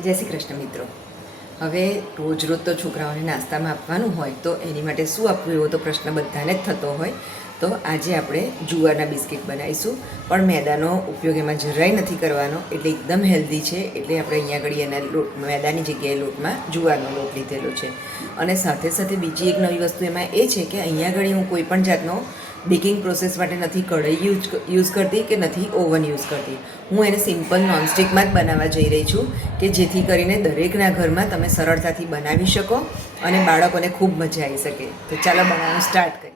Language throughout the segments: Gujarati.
જય શ્રી કૃષ્ણ મિત્રો. હવે રોજ રોજ તો છોકરાઓને નાસ્તામાં આપવાનું હોય તો એની માટે શું આપવું એવો તો પ્રશ્ન બધાને જ થતો હોય. તો આજે આપણે જુવારના બિસ્કિટ બનાવીશું. પણ મેદાનો ઉપયોગ એમાં જરાય નથી કરવાનો. એટલે એકદમ હેલ્ધી છે. એટલે આપણે અહીંયા આગળ એના લોટ, મેદાની જગ્યાએ લોટમાં જુવારનો લોટ લીધેલો છે. અને સાથે સાથે બીજી એક નવી વસ્તુ એમાં એ છે કે અહીંયા આગળ હું કોઈ પણ જાતનો બેકિંગ પ્રોસેસ માટે નથી કઢાઈ, યુઝ યુઝ કરતી કે નથી ઓવન યુઝ કરતી. હું એને સિમ્પલ નોનસ્ટિકમાં જ બનાવવા જઈ રહી છું કે જેથી કરીને દરેકના ઘરમાં તમે સરળતાથી બનાવી શકો અને બાળકોને ખૂબ મજા આવી શકે. તો ચાલો બનાવવાનું સ્ટાર્ટ કરીએ.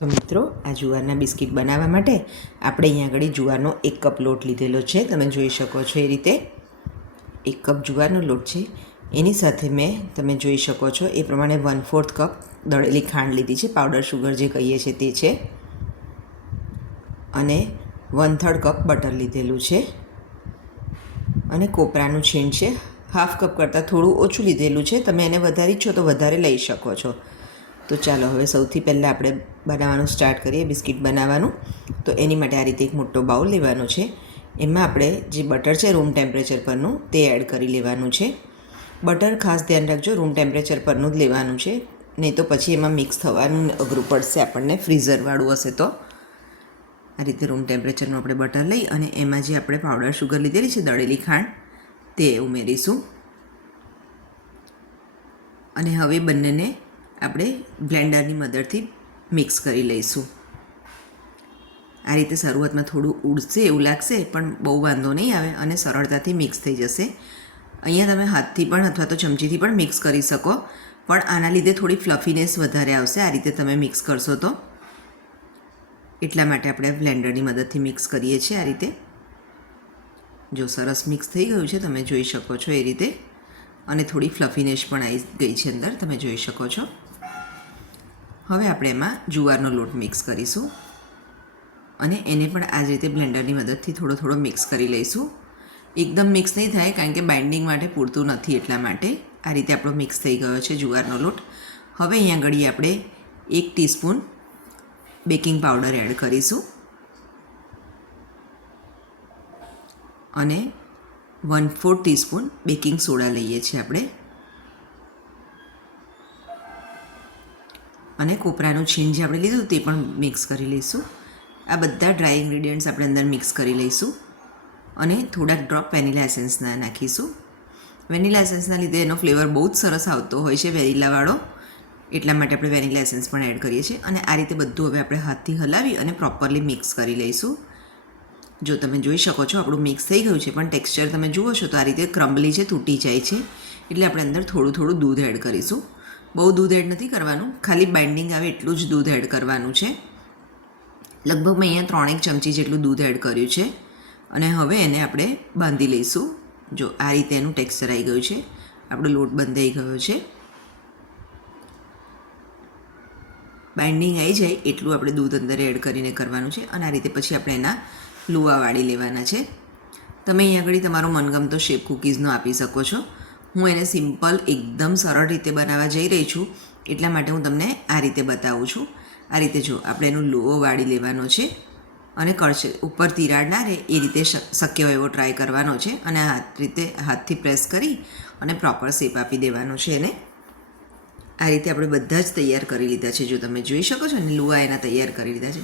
તો મિત્રો, આ જુવારના બિસ્કિટ બનાવવા માટે આપણે અહીંયા આગળ જુવારનો એક કપ લોટ લીધેલો છે. તમે જોઈ શકો છો એ રીતે. એક કપ જુવારનો લોટ છે. એની સાથે મેં તમે જોઈ શકો છો, એ પ્રમાણે વન ફોર્થ કપ દળેલી ખાંડ લીધી છે પાવડર શુગર જે કહીએ છીએ તે છે. અને વન થર્ડ કપ બટર લીધેલું છે. અને કોપરાનું છીણ છે હાફ કપ કરતાં થોડું ઓછું લીધેલું છે, તમે એને વધારી છો તો વધારે લઈ શકો છો. તો ચાલો, હવે સૌથી પહેલાં આપણે બનાવવાનું સ્ટાર્ટ કરીએ, બિસ્કિટ બનાવવાનું. તો એની માટે આ રીતે એક મોટો બાઉલ લેવાનો છે. એમાં આપણે જે બટર છે રૂમ ટેમ્પરેચર પરનું, તે એડ કરી લેવાનું છે. બટર ખાસ ધ્યાન રાખજો રૂમ ટેમ્પરેચર પરનું જ લેવાનું છે. નહીં તો પછી એમાં મિક્સ થવાનું અઘરું પડશે આપણને ફ્રીઝરવાળું હશે તો. આ રીતે રૂમ ટેમ્પરેચરનું આપણે બટર લઈ અને એમાં જે આપણે પાવડર શુગર લીધેલી છે, દળેલી ખાંડ, તે ઉમેરીશું. અને હવે બંનેને આપણે બ્લેન્ડરની મદદથી મિક્સ કરી લઈશું. આ રીતે શરૂઆતમાં થોડું ઉડશે એવું લાગશે, પણ બહુ વાંધો નહીં આવે અને સરળતાથી મિક્સ થઈ જશે. અહીંયા તમે હાથથી પણ અથવા તો ચમચીથી પણ મિક્સ કરી શકો. પણ આના લીધે થોડી ફ્લફીનેસ વધારે આવશે. આ રીતે તમે મિક્સ કરશો તો. એટલા માટે આપણે બ્લેન્ડરની મદદથી મિક્સ કરીએ છીએ આ રીતે. જો સરસ મિક્સ થઈ ગયું છે, તમે જોઈ શકો છો એ રીતે. અને થોડી ફ્લફીનેસ પણ આવી ગઈ છે અંદર, તમે જોઈ શકો છો. હવે આપણે એમાં જુવારનો લોટ મિક્સ કરીશું. અને એને પણ આ જ રીતે બ્લેન્ડરની મદદથી થોડો થોડો મિક્સ કરી લઈશું. એકદમ મિક્સ નહીં થાય, કારણ કે બાઇન્ડિંગ માટે પૂરતું નથી એટલા માટે. આ રીતે આપણો મિક્સ થઈ ગયો છે જુવારનો લોટ. હવે અહીંયા ઘડી આપણે એક ટીસ્પૂન બેકિંગ પાવડર એડ કરીશું. અને one four teaspoon baking soda લઈએ છીએ આપણે. અને કોપરાનું છીણ જે આપણે લીધું તે પણ મિક્સ કરી લઈશું. આ બધા ડ્રાય ઇન્ગ્રીડિયન્ટ્સ આપણે અંદર મિક્સ કરી લઈશું. અને થોડાક ડ્રોપ વેનીલા એસેન્સના નાખીશું. વેનીલા એસેન્સના લીધે એનો ફ્લેવર બહુ જ સરસ આવતો હોય છે વેનીલાવાળો એટલા માટે આપણે વેનીલા એસેન્સ પણ એડ કરીએ છીએ. અને આ રીતે બધું હવે આપણે હાથથી હલાવી અને પ્રોપરલી મિક્સ કરી લઈશું. જો તમે જોઈ શકો છો, આપણું મિક્સ થઈ ગયું છે, પણ ટેક્સચર તમે જુઓ છો તો આ રીતે ક્રમ્બલી છે, તૂટી જાય છે. એટલે આપણે અંદર થોડું થોડું દૂધ એડ કરીશું. બહુ દૂધ એડ નથી કરવાનું. ખાલી બાઇન્ડિંગ આવે એટલું જ દૂધ એડ કરવાનું છે. લગભગ મેં અહીંયા ત્રણેક ચમચી જેટલું દૂધ એડ કર્યું છે. અને હવે એને આપણે બાંધી લઈશું. જો આ રીતે એનું ટેક્સચર આવી ગયું છે. આપણો લોટ બંધાઈ ગયો છે. બાઇન્ડિંગ આવી જાય એટલું આપણે દૂધ અંદર એડ કરીને કરવાનું છે અને આ રીતે પછી આપણે એના લુવા વાળી લેવાના છે. તમે અહીં આગળ તમારો મનગમતો શેપ કૂકીઝનો આપી શકો છો. હું એને સિમ્પલ એકદમ સરળ રીતે બનાવવા જઈ રહી છું. એટલા માટે હું તમને આ રીતે બતાવું છું. આ રીતે જો આપણે એનું લોહો વાળી લેવાનો છે. અને કરશે ઉપર તિરાડ ના રહે, એ રીતે શક્ય હોય એવો ટ્રાય કરવાનો છે. અને આ રીતે હાથથી પ્રેસ કરી અને પ્રોપર શેપ આપી દેવાનો છે એને. આ રીતે આપણે બધા જ તૈયાર કરી લીધા છે, જો તમે જોઈ શકો છો ને લુવા એના તૈયાર કરી લીધા છે.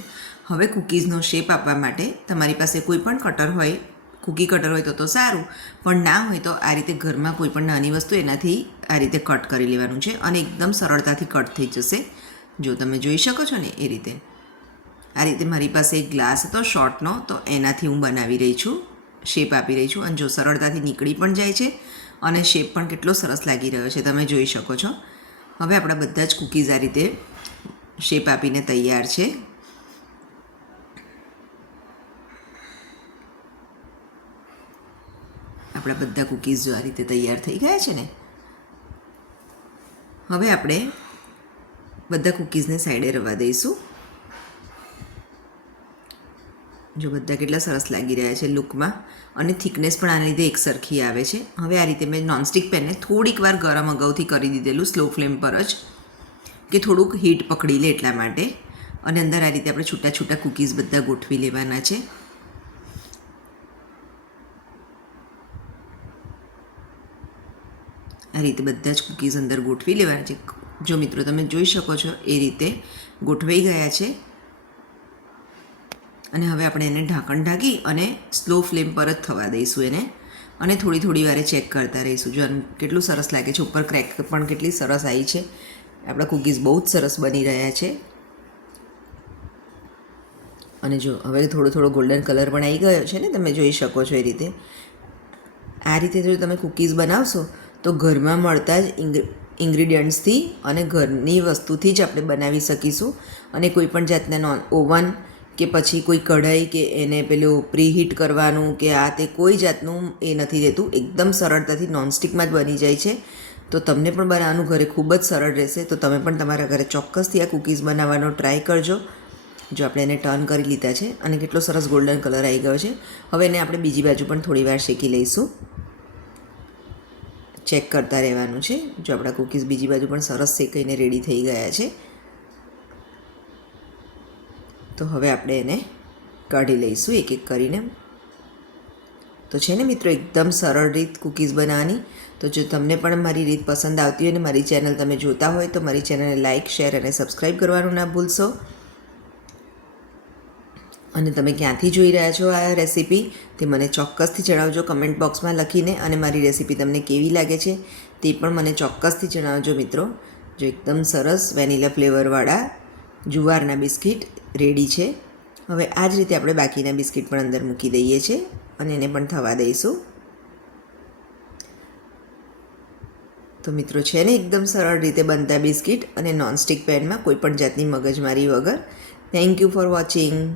હવે કૂકીઝનો શેપ આપવા માટે તમારી પાસે કોઈ પણ કટર હોય કૂકી કટર હોય તો તો સારું, પણ ના હોય તો આ રીતે ઘરમાં કોઈ પણ નાની વસ્તુ એનાથી આ રીતે કટ કરી લેવાનું છે અને એકદમ સરળતાથી કટ થઈ જશે. જો તમે જોઈ શકો છો ને, એ રીતે. આ રીતે મારી પાસે એક ગ્લાસ હતો, શોર્ટનો, તો એનાથી હું બનાવી રહી છું. શેપ આપી રહી છું અને જો સરળતાથી નીકળી પણ જાય છે અને શેપ પણ કેટલો સરસ લાગી રહ્યો છે, તમે જોઈ શકો છો. હવે આપણા બધા જ કૂકીઝ આ રીતે શેપ આપીને તૈયાર છે. આપણા બધા કૂકીઝ જો આ રીતે તૈયાર થઈ ગયા છે ને, હવે આપણે બધા કૂકીઝને સાઈડે રવા દઈશું. જો બધા કેટલા સરસ લાગી રહ્યા છે લુકમાં. અને થિકનેસ પણ આના લીધે એકસરખી આવે છે. હવે આ રીતે મેં નોનસ્ટિક પેનને થોડીક વાર ગરમ અગાઉથી કરી દીધેલું સ્લો ફ્લેમ પર જ, કે થોડુંક હીટ પકડી લે એટલા માટે. અને અંદર આ રીતે આપણે છૂટા છૂટા કૂકીઝ બધા ગોઠવી લેવાના છે. આ રીતે બધા જ કૂકીઝ અંદર ગોઠવી લેવાના છે. જો મિત્રો તમે જોઈ શકો છો, એ રીતે ગોઠવાઈ ગયા છે. અને હવે આપણે એને ઢાંકણ ઢાંકી અને સ્લો ફ્લેમ પર જ થવા દઈશું એને. અને થોડી થોડી વારે ચેક કરતા રહીશું. જો કેટલું સરસ લાગે છે. ઉપર ક્રેક પણ કેટલી સરસ આવી છે. આપણા કૂકીઝ બહુ જ સરસ બની રહ્યા છે. અને જો હવે થોડો થોડો ગોલ્ડન કલર પણ આવી ગયો છે ને, તમે જોઈ શકો છો એ રીતે. આ રીતે જો તમે કૂકીઝ બનાવશો, તો ઘરમાં મળતા જ ઇન્ગ્રીડિયન્ટ્સથી અને ઘરની વસ્તુથી જ આપણે બનાવી શકીશું. અને કોઈપણ જાતના નોન ઓવન કે પછી કોઈ કઢાઈ કે એને પેલું પ્રીહીટ કરવાનું કે આ તે કોઈ જાતનું એ નથી રહેતું. એકદમ સરળતાથી નોનસ્ટિકમાં જ બની જાય છે. તો તમને પણ બનાવવાનું ઘરે ખૂબ જ સરળ રહેશે. તો તમે પણ તમારા ઘરે ચોક્કસથી આ કૂકીઝ બનાવવાનો ટ્રાય કરજો. જો આપણે એને ટર્ન કરી લીધા છે અને કેટલો સરસ ગોલ્ડન કલર આવી ગયો છે. હવે એને આપણે બીજી બાજુ પણ થોડી વાર શેકી લઈશું. ચેક કરતા રહેવાનું છે. જો આપણા કૂકીઝ બીજી બાજુ પણ સરસ શેકાઈને રેડી થઈ ગયા છે. તો હવે આપણે એને કાઢી લઈશું એક એક કરીને. તો છે ને મિત્રો, એકદમ સરળ રીત કૂકીઝ બનાવવાની. તો જો તમને પણ મારી રીત પસંદ આવતી હોય અને મારી ચેનલ તમે જોતા હોય, તો મારી ચેનલને લાઇક શેર અને સબસ્ક્રાઈબ કરવાનું ના ભૂલશો. અને તમે ક્યાંથી જોઈ રહ્યા છો આ રેસીપી, તે મને ચોક્કસથી જણાવજો કમેન્ટ બોક્સમાં લખીને, અને મારી રેસીપી તમને કેવી લાગે છે, તે પણ મને ચોક્કસથી જણાવજો મિત્રો. જો એકદમ સરસ વેનીલા ફ્લેવરવાળા જુવારના બિસ્કિટ રેડી છે. હવે આ જ રીતે આપણે બાકીના બિસ્કિટ પણ અંદર મૂકી દઈએ છીએ અને એને પણ થવા દઈશું. તો મિત્રો, છે ને એકદમ સરળ રીતે બનતા બિસ્કિટ અને નોનસ્ટિક પેનમાં કોઈપણ જાતની મગજમારી વગર. Thank you for watching